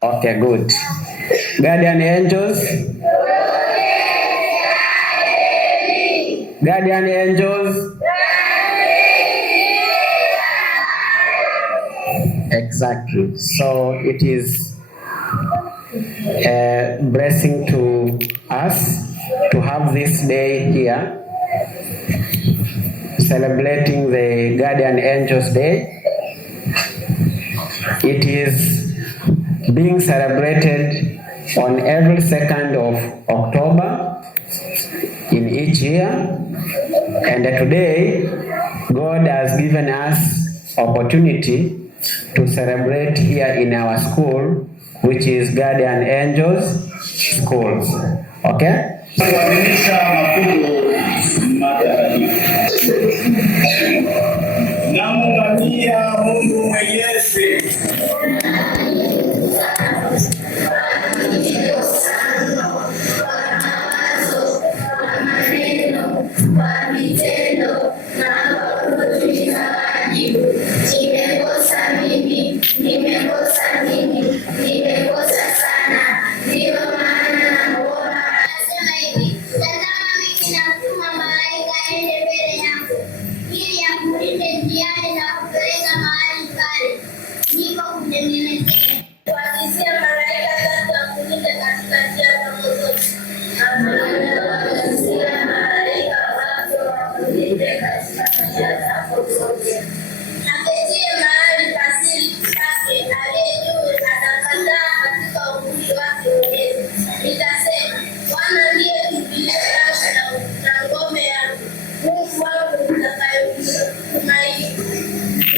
Okay, good. Guardian angels. Guardian angels. Exactly. So it is a blessing to us to have this day here, celebrating the Guardian Angels Day. It is being celebrated on every 2nd of October in each year. And today, God has given us opportunity to celebrate here in our school, which is Guardian Angels Schools. Okay? Namumania Mungu Mwenyezi.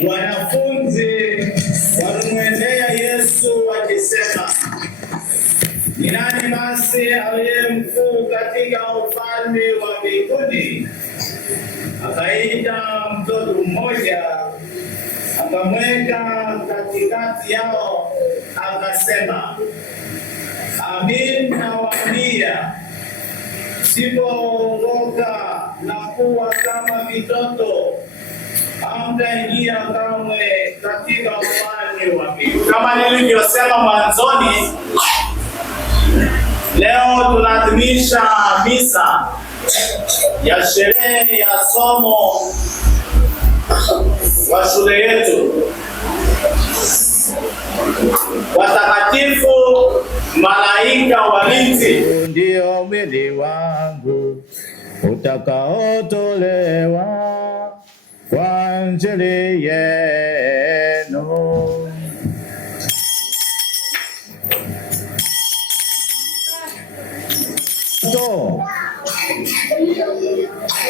Wanafunzi walimwendea Yesu wakisema, ni nani basi aliye mkuu katika ufalme wa mbinguni? Akaita mtoto mmoja, akamweka katikati yao, akasema, amin nawaambia, msipookoka na kuwa kama vitoto, hamtaingia kamwe katika ufalme wa mbinguni. Kama nilivyosema mwanzoni, leo tunaadhimisha misa ya sherehe ya somo wa shule yetu. Watakatifu malaika walinzi. Ndio mwili wangu utakaotolewa kwa ajili yenu.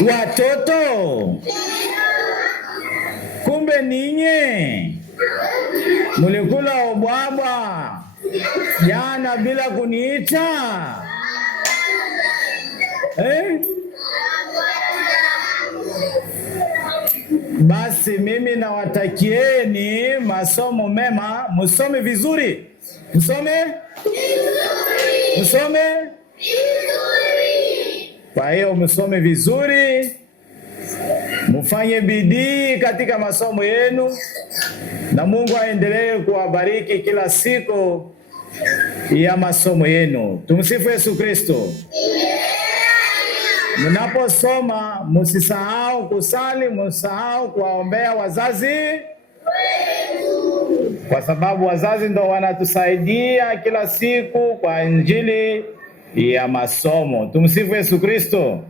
Watoto, kumbe ninyi mulikula ubwabwa jana bila kuniita Basi mimi nawatakieni masomo mema, musome vizuri. Musome? Kwa hiyo musome vizuri, mufanye bidii katika masomo yenu, na Mungu aendelee kuwabariki kila siku ya masomo yenu. Tumsifu Yesu Kristo. Mnaposoma msisahau kusali, msisahau kuwaombea wazazi, kwa sababu wazazi ndo wanatusaidia kila siku kwa injili ya masomo. Tumsifu Yesu Kristo.